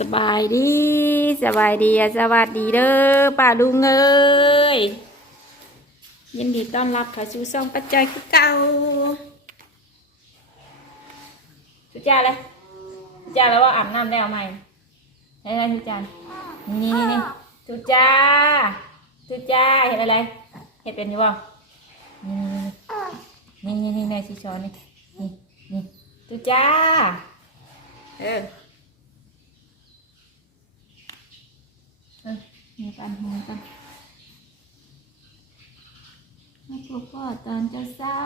สบายดีสบายดีสวัสดีเด้อป้าลุงเอ้ยยินดีต้อนรับเข้าสู่ช่องปัจจัยคือเก่าทุจ้าเลยทุจ้าแล้วว่าอาบน้ำได้เอาไหมได้ไหมทุจ้านี่นี่นี่ทุจ้าทุจ้าเห็นอะไรเห็นเป็นอยู่บ่นี่นี่นี่นี่แม่ชี้ช้อนนี่นี่นี่ทุจ้าเออ มีปันหัวกันมาพบพ่อตอนจะเศร้า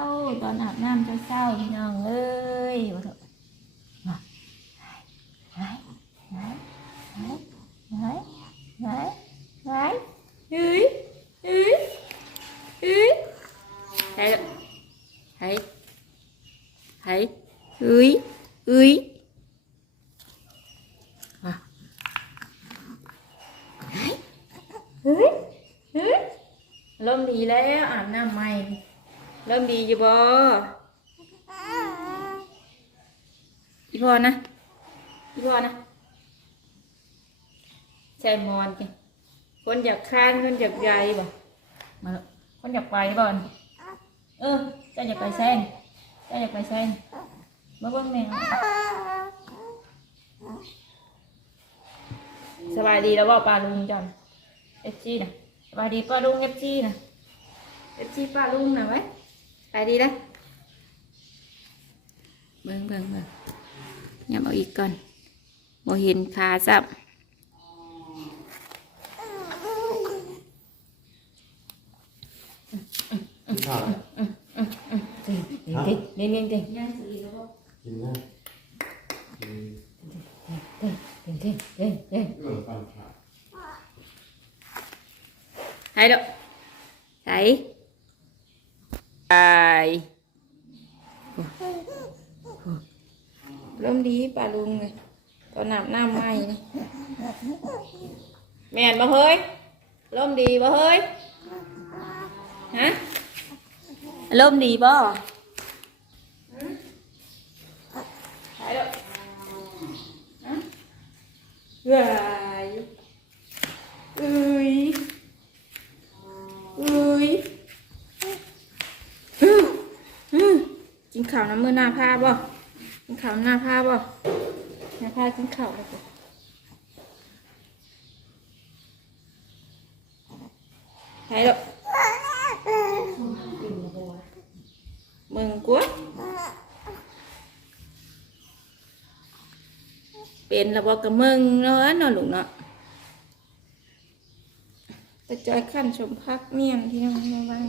ตอนอาบน้ำจะเศร้าพี่น้องเอ้ยว่าเถอะมาหายหายหายหายหายหายเฮ้ยเฮ้ยเฮ้ยหายแล้วหายหายเฮ้ยเฮ้ยมา เฮ้ยเฮ้ยเริ่มดีแล้วอาบน้ำใหม่ เริ่มดีอยู่บ่อีพอนะอีพอนะใช่มอนกันคนอยาก คร้านคนอยากใหญ่บ่มาแล้วคนอยากไปบ่อนเออเจ้าอยากไปแซงเจ้าอยากไปแซงมาเบิ่งแมวสบายดีแล้วบ่ปลาลุงจันเอฟจีนะสวัสดีป้าลุงเอฟจีนะเอฟจีป้าลุงนะไว้ไปดีนะเบิ่งเบิ่งเบิ่งยับเอาอีกก่อนบ่เห็นขาซับ ข้าวเด่นเด่นเด่นเด่นกินนะกินเด่นเด่นเด่นเด่นเออปันขาให้ดอกใส่ไปเริ่มดีป้าลุงเลยตอนน้ำ น้ำไหม้นี่แม่นบ่เฮ้ยเริ่มดีบ่เฮ้ยฮะใช่หรอฮึฮึยเอ้ยอุ้ยอื้ออื้อกินข้าวน้ำมือหน้าผ้าบ่กินข้าวหน้าผ้าบ่หน้าผ้ากินข้าวแล้วบ่ใช่หรอ มึงกวดเป็นแล้วบอกกับมึงเนาะเนาะลูกเนาะกระจายขั้นชมพักเมี่ยงที่ยังไม่วัง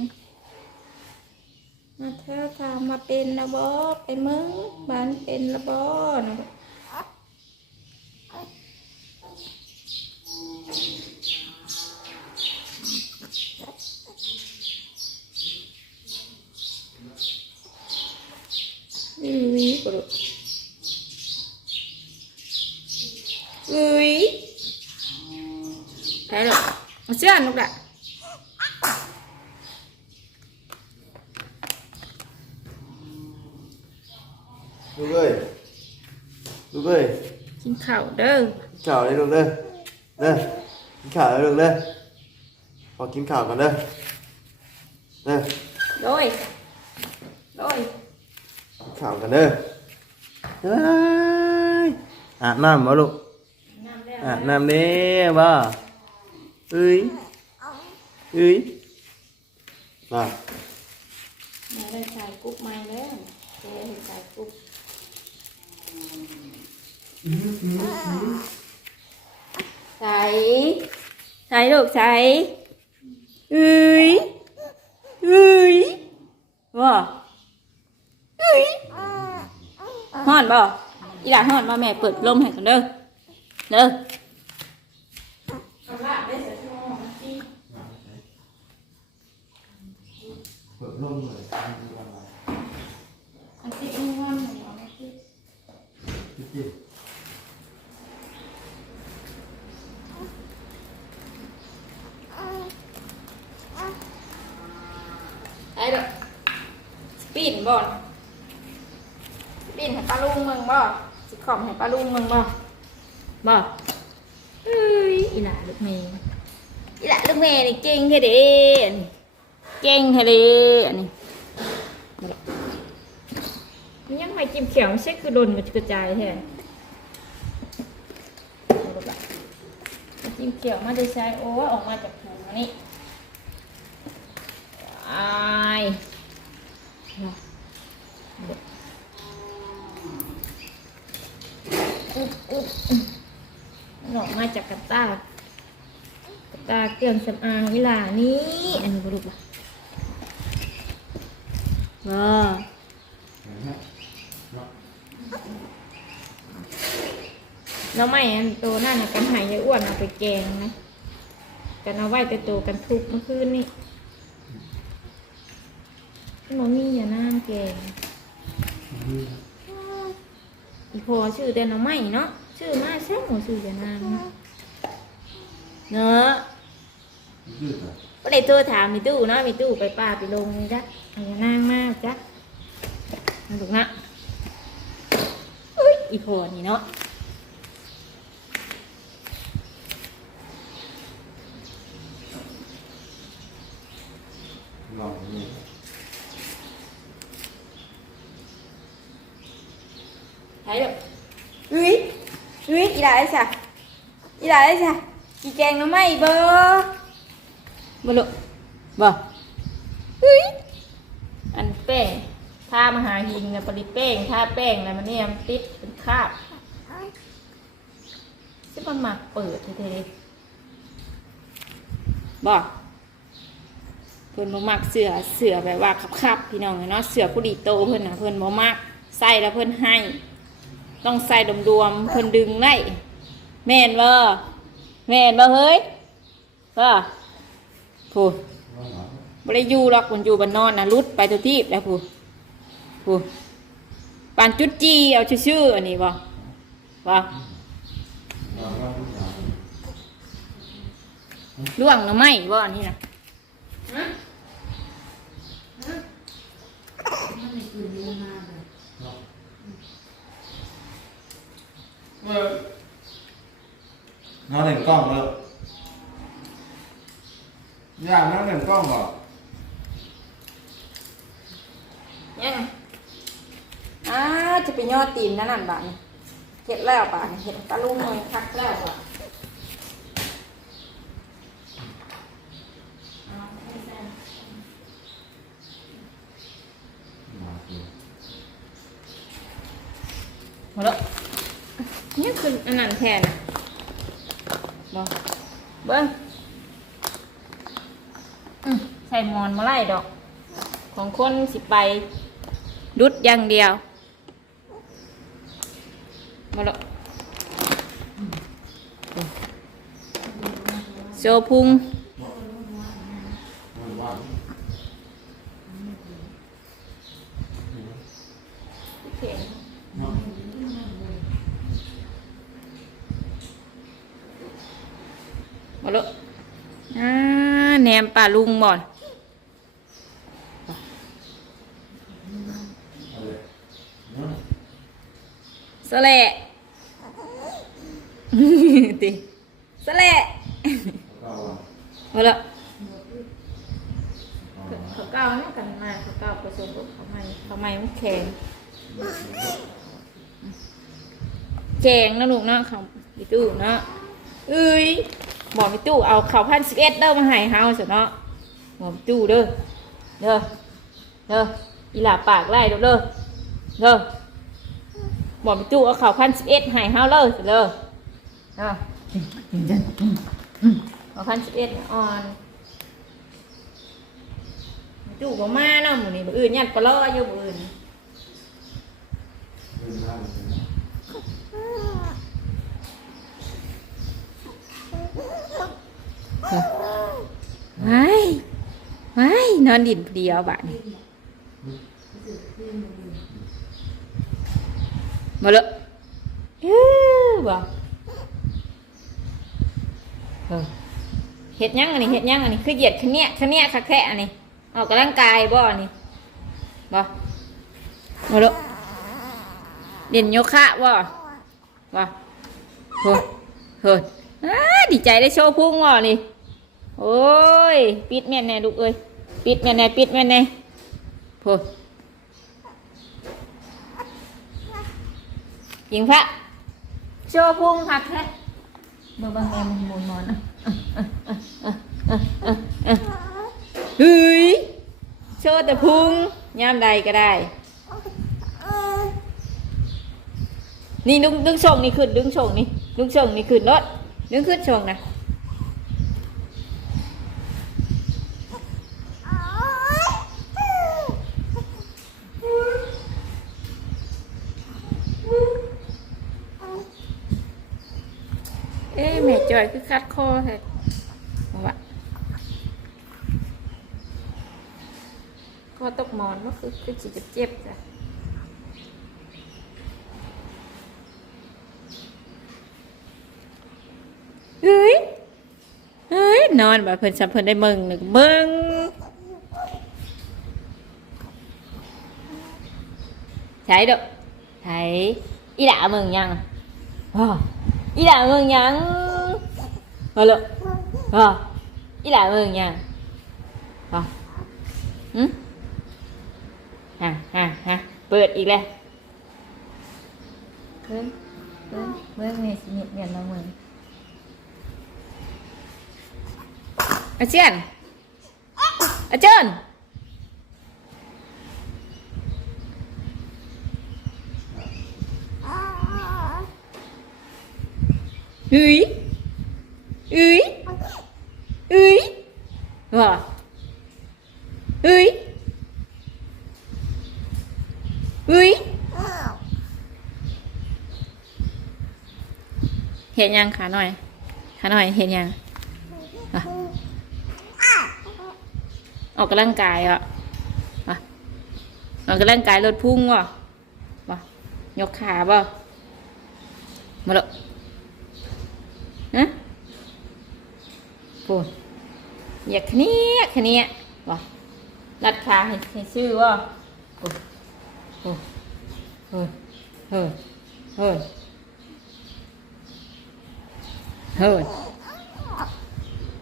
มาเธอทำมาเป็นระบอไปมึงบ้านเป็นระบอนะบอกอุ้ ยกระโดดอุ้ย thấy rồi nó chưa ăn lúc đã ลูกเอ้ยลูกเอ้ย chín khẩu đơ กินข้าวเลยลูกเด้อเด้ อกินข้าวเลยลูกเด้อขอกินข้าวกันเด้อเด้อ rồi rồi กินข้าวกันเด้อเฮ้ยอาบน้ำบ่ลูก Nằm đây อาบน้ำเด้บ่เอ้ยเอ้ยมา mẹ đây xài cúc may đấy thế thì xài cúc xài xài được xài ui ui wow ui hòn bò đi lại hòn ba mẹ ปิดลมให้ก่อนเด้อเด้อเปิดลมเลยอันที่อ้วนๆหน่อยนะที่กินไอ้เด้อสปีนบ่อนสปีนให้ปลาลุงมึง บ่สิขอมให้ปลาลุงมึงบ่บ่เอ้ยอีหล่าลูกเมย์อีหล่าลูกเมย์นี่เก่งแท้เด้อันนี้เก่งแท้เด้อันนี้มันยังไม่จิ้มเขียวไม่ใช่คือโดนมันจะกระจายแท้จิ้มเขียวมาได้ใช้โอ้ยออกมาจากถุงอันนี้อาย อุ๊บอุ๊บมันอกมาจากกระตากระตาเครื่องสำอางเวลานี้อันนี้บรุกละว้าแล้วไม่อันโตนั่นน่ะกันหายายอ้วนเอาไปแกงนะกันเอาไว้แต่โตกันทุกเมื่อคืนนี่หมมีอย่าน้ำแกง อีพอชื่อแต่น้องไม่เนาะชื่อมาแซ่หัวชื่อแต่นางเนาะเนาะก็เลยโทรถามมีตู้เนาะมีตู้ไปป่าไปลงนี่จ้ะเอายนางมากจ้ะถูกนะอุ้ยอีพอนี่เนาะ ลองนี่ thấy được uy uy đi lại sao đi lại sao chị chàng nó mày bơ bơ lộ bơ uy anh bè tha mà hà hình là bali bèn tha bèn là mà nè em tít เป็นคราบซึ่งมันหมักเปิดเท่ๆบอกเพิ่นบ่มักเสือเสือแบบว่าคับๆพี่น้องเนาะเสือผู้ดีโตเพิ่นน่ะเพิ่นบ่มักใส่แล้วเพิ่นให้ ต้องใส่ดวมๆเพิ่นดึงได้แม่นบ่แม่นบ่เฮ้ยบ่พูดบ่ได้อยู่หรอกมันอยู่บ้านนอนนะรุดไปตัวที่แล้วพูดพูดปานจุดจีเอาชื่อๆอันนี้บ่บ่ล่วงหรือไม่บ่อันนี้นะฮะน้ องหนึ่งกล้องเลยอยากน้องหนึ่งกล้องก่อนเหรอยังอ้าจะไปย่อตีนนั่นน่ะบ้านเห็ดแล้วบ้านเห็ดตะลุงเลยคักแล้วป่ะมดแล้วนี่คืออันนั้นแทนนะบอกเบิ้งอืมใส่หมอนมาไล่ดอก ของคนสิไปดุดอย่างเดียวมาล้วโซพุงมาล้วอ่าแหนมป่าลุงบ่อน แหละติสะแหละมาแล้วเขาเก้าเนี่ยกันมาเขาเก้าผสมกับเขาไม่เขาไม่มันแข็งแข็งนะลูกเนาะเขาอีตู้เนาะเอ้ยบอกพี่ตู้เอาเขาพันสิบเอ็ดเด้อมาให้เฮาสิเนาะบอกพี่ตู้เด้อเด้อเด้ออีหลาปากไล่เด้อเด้อเด้อ บอกพี่ตู้เอาเขาพันสิบเอ็ดให้เฮาเลยสิเด้อเด้อเขาพันสิบเอ็ดอ่อนพี่ตู้ก็มาเนาะหมื้อนี้มื้ออื่นยันปลออยู่มื้ออื่นไว้ไว้นอนดินเดียวบ้านี้ มาเลยเอ้อบ่เออเฮ็ดหยังอันนี้เฮ็ดหยังอันนี้คือเหยียดคะเนี้ยคะเนี้ยคะแค่อันนี้ออกกำลังกายบ่อันนี้บ่มาเลยเด่นโยคะบ่บ่เฮ้ยเฮ้ยอ้าดีใจได้โชว์พุ่งว่ะนี่โอ้ย ปิดแม่นแน่ลูกเอ้ย ปิดแม่นแน่ปิดแม่นแน่โพ ยิงพระโชว์พุ่งหักแท้เมื่อบางแม่มันหมุนหมอนอะเฮ้ยโชว์แต่พุงยามใดก็ได้ นี่ดึงดึงส่งนี่ขึ้นดึงส่งนี่ดึงส่งนี่ขึ้นรถดึงขึ้นส่งนะเอ๊ะแม่ จอยคือคัดคอแท้เอวะคอตกหมอนมันคือคือสิเจ็บๆจ้ะเฮ้ยเฮ้ยนอนแบบเพิ่นสัมเพิ่นได้เมึงหนึ่งเมึงใช่ดอกใช่อีด่ามึงยังอ๋ออีด่ามึงยัง ยังอ๋อหืมฮะฮะฮะเปิดอีกแล้วเฮ้ยเฮ้ยเมื่อไงสิเนี่ยเนี่ยน้องมึงอาเจียนอาเจียนเฮ้ย เฮ้ยเฮ้ยว่าเฮ้ยเฮ้ยเห็นยังขาหน่อยขาหน่อยเห็นยังอออกกำลังกายอะอออกกำลังกายลดพุ่งว่ะว่ะยกขาบ่มาเลยฮะ ปูนอยากขะเนี้ยขะเนี้ยว่ะรัดขาให้ให้ชื่อว่ะโอ้โอ้เฮ้ยเฮ้ยเฮ้ยเฮ้ย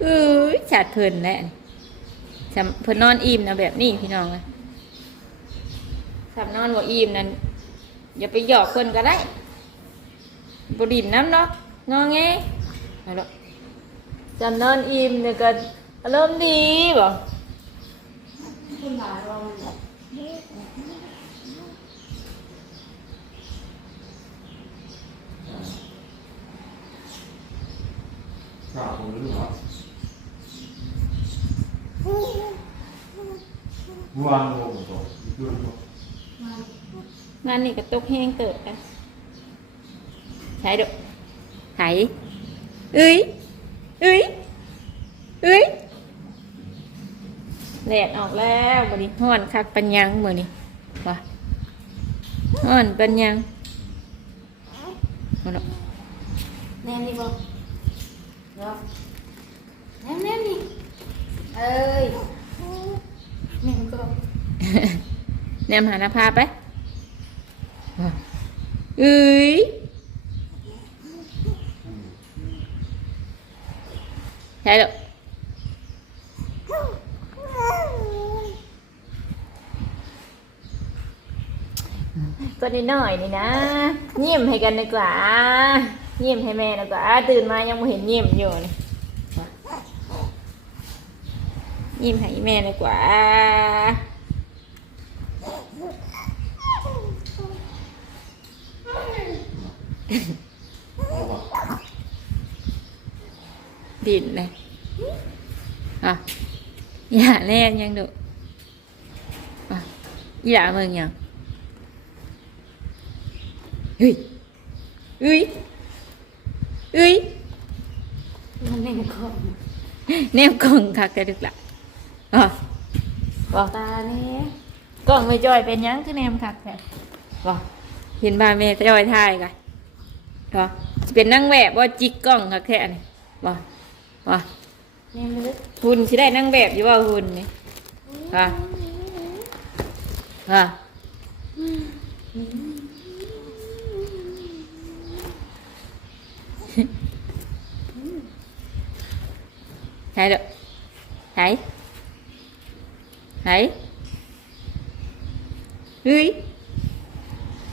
เอ้ยจัดเพลินแหละจำเพิ่นนอนอิ่มนะแบบนี้พี่น้องเลยสำนอนว่าอิ่มนั้นอย่าไปหยอกเพิ่นก็ได้บดินน้ำเนาะงอแงเอาละ จำนอนอิ่มเนี่ยก็อารมณ์ดีบ่ข่าวผมรู้เหรอวางลงตัวดูดูงานนี่ก็ตกแห้งเติบกันใช้ดุไถเอ้ยเอ้ย เอ้ยแดดออกแล้วบริห้อนคักปัญญังมือนี่ว่ะห้อนปัญญังมาแล้วแน่นดีบ่เนาะแน่นแน่นนี่เอ้ยแม่นก็แนมหาหน้าพาไปว่ะเอ้ยใช่ดุก็นิ น่อยนี่นะยิ้มให้กันดีกว่ายิ้มให้แม่ดีกว่าตื่นมายังไม่เห็นยิ้มอยู่นี่ยิ้มให้แม่ดีกว่าดินเลยอะอย่าแล่นยังดุอะอย่ามึงยัง เฮ้ยเฮ้ยเฮ้ยมันแน่นก็แนมกล่องคักแต่ดึกละอะบอกตาเนี่ยกล่องไม่จอยเป็นหยังคือแนมคักแต่บอกเห็นบ้านแม่จอยทายกันบอกเป็นนั่งแบบว่าจิกกล้องคักแค่นี่บอกบอกแน่นลึกหุ่นสิได้นั่งแบบอยู่ว่าหุ่นนี่ค่ะค่ะ thấy được. Thấy. Thấy. Ui.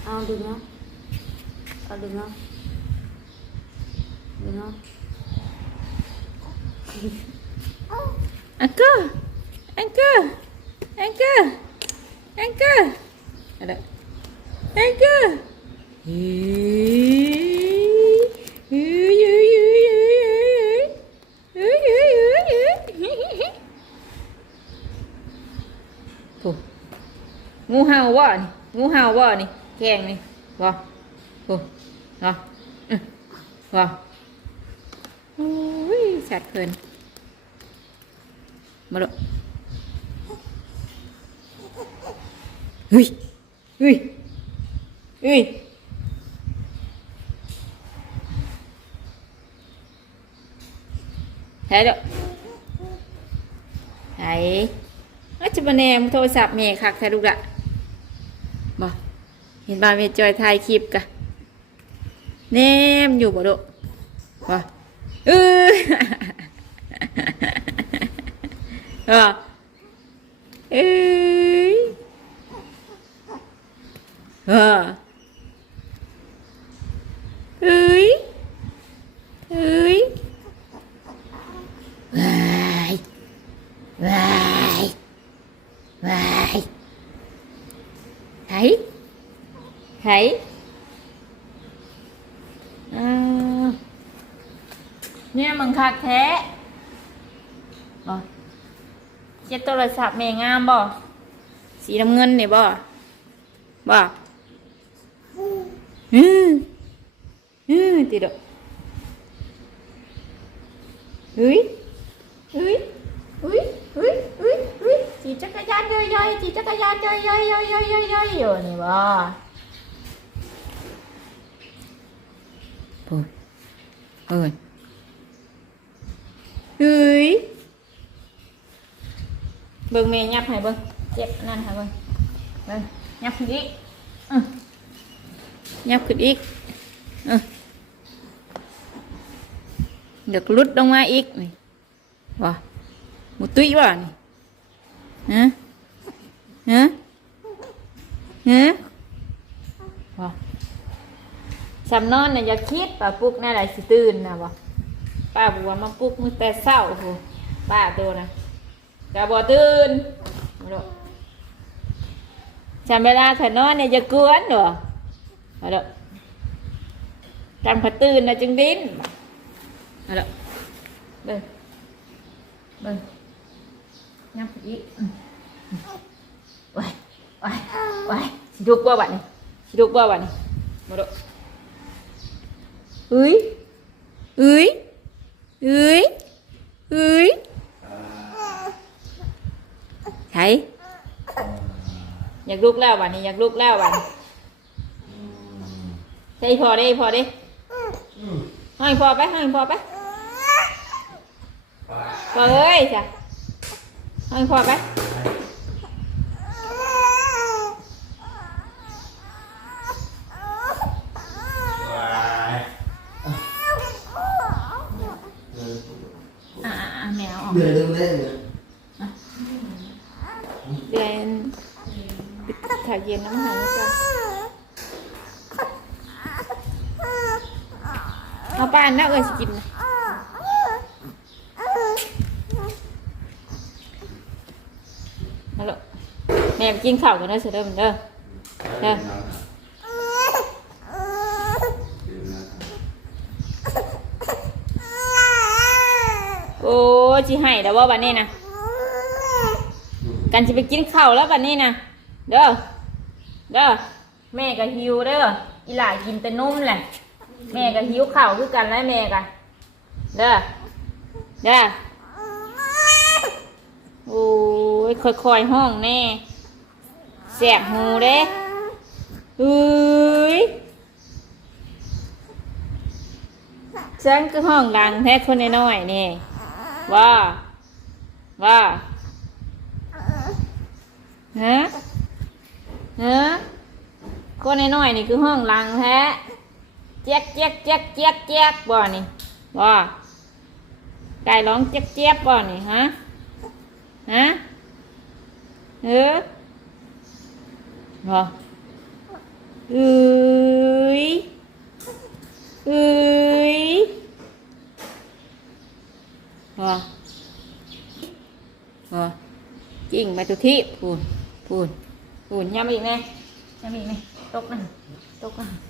À, đừng không à, đừng không đừng không ăn cơ. Ăn cơ. Ăn cơ. Ăn cơ. Ăn cơ. โถ่งูเห่าว่ะนี่งูเห่าว่ะนี่แกงนี่ว่ะโถ่ว่ะอื้อว่ะโอ้ยสัตว์เพลินมาดูเฮ้ยเฮ้ยเฮ้ยใช่เด้อใช่ อาจจะมาแนมโทรศัพท์เมย์คักแท้ลูกละบ่เห็นบ้านเมย์จอยถ่ายคลิปกะแนมอยู่บ่ลูกบอเออเออเออเออเอ้ยเอ้ยว้ายว้ายว้ายไถไถอ่าเนี่ยมึงคักแท้บ่ เจ็ดโทรศัพท์ แม่งามบ่สีน้ำเงินนี่บ่บ่อืมอืมติดดอกเฮ้ยเฮ้ยเฮ้ยเฮ้ยเฮ้ยเฮ้ยจีจักรยานย่อยๆจีจักรยานย่อยๆย่อยๆย่อยๆย่อยๆอยู่นี่บ่ปุ๊บเอ้ยเฮ้ย เบิ่งแม่ยับให้เบิ่งเจ็บนั่นค่ะเบิ่งเบิ่งยับขึ้นอีกอยับขึ้นอีกอื้อเดี๋ยวลุดลงมาอีกนี่ว่ะหมูตุ้ยว่ะนี่ฮะฮะฮะว่ะสำนอนเนี่ยอย่าคิดป้าปลุกน่ไรสิตื่นนะว่ะป้าบอกว่ามาปลุกมือแต่เศร้าโหป้าตัวนะ กะบ่ตื่นมาดูจำเวลาเถอนอนเนี่ยจะกวนหรอมาดูจำเขาตื่นนะจึงดิ้นมาดูเบิ่งเบิ่งยับอีกไว้ไว้ไว้สิลุกบ่าบัดนี้สิลุกบ่าบัดนี้มาดูเอ้ยเอ้ยเอ้ยเอ้ย ใช่อยากลุกแล้ววันนี้อยากลุกแล้ววันใช่พอได้พอได้ให้พอไปให้พอไปพอเอ้ยจ้ะให้พอไปอ่าแมวออก เดือดเล่นเนี่ย เดือนถ่ายเย็นน้ำหายกันเอานนะเอ้ยสิกินนะฮัลโหลแม่ไปกินข้าวกันเด้อเสร็จเด้อมันเด้อ เด้อ โอ้จิให้แต่ว่าวันนี้นะกันจะไปกินข้าวแล้วบัดนี้นะเด้อ เด้อ แม่ก็หิวเด้อ อีหล่ากินแต่นมแหละ แม่ก็หิวข้าวคือกันแล้วแม่ก็เด้อเด้อโอ้ยค่อยๆห้องแน่แสบหูเด้เฮ้ยฉันก็ห้องดังแท้คนน้อยๆนี่ว่าว่าฮะฮะคนน้อยๆนี่คือห้องลังแท้ จ๊กเจ๊กเจ๊กเจ๊กเจ๊กบ่นี่บ่ไก่ร้องเจี๊ยบเจี๊ยบบ่นี่ฮะฮะเออเหรอเอ้ยเอ้ยเหรอเหรอจริงไปทุกที่พูนพูนพูนย่ำอีกไงย่ำอีกไงตกนะตกนะ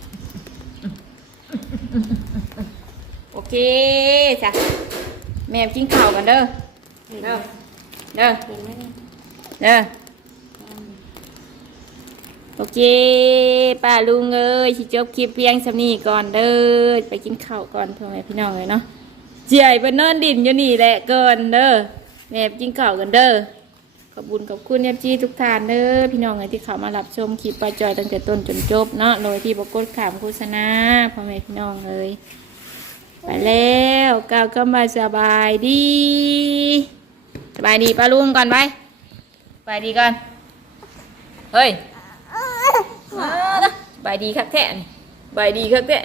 โอเคจ้ะแม่กินข้าวกันเด้อเห็นเด้อ เด้อเห็นไหมนี่เด้อ โอเคป้าลุงเอ้ยสิจบคลิปเพียงสำนีก่อนเด้อ ไปกินข้าวก่อนพ่อแม่พี่น้องเลยเนาะเจียไปเนินดินอยู่นี่แหละเกินเด้อ แม่ไปกินข้าวกันเด้อ ขอบคุญขอบคุณเอฟจีทุกท่านเด้อพี่น้องเอ้ยที่เข้ามารับชมคลิปป้าจอยตั้งแต่ต้นจนจบเนาะโดยที่บกดขามโฆษณาพ่อแม่พี่น้องเอ้ยไปแล้วก้าวก็มาสบายดีสบายดีป้าลุงก่อนไปสบายดีก่อนเฮ้ยมานะบายดีครับแท้นี่บายดีครับแท้